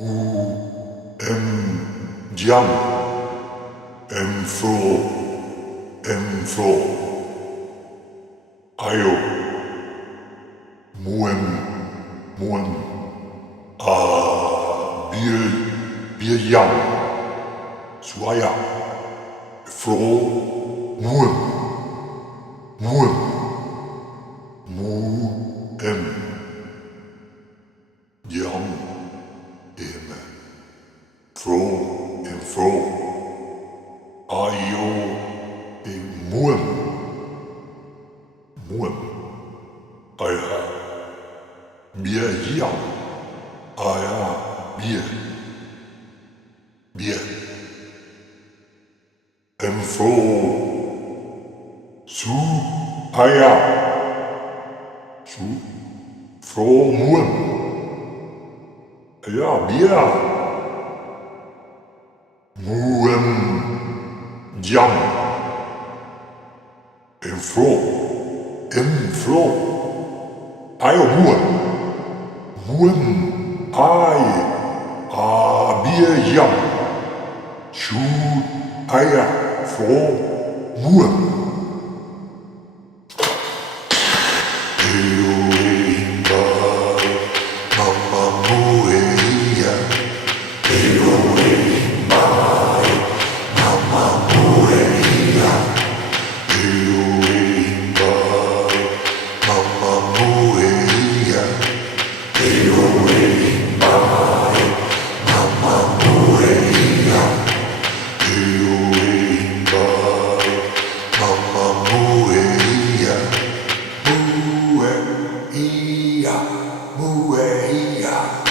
BIEYAM M-floor AIHA MUEM BIEYAM SUAYA floor MUEM YAM IEME floor AIHA MUEM AIHA BIEYAM AIHA BIEA M-floor SUAYA floor MUEM AIHA BIEA MUEM YAM M-floor AIHA MUEM AIHA BIEYAM SUAYA floor MUEM MUEM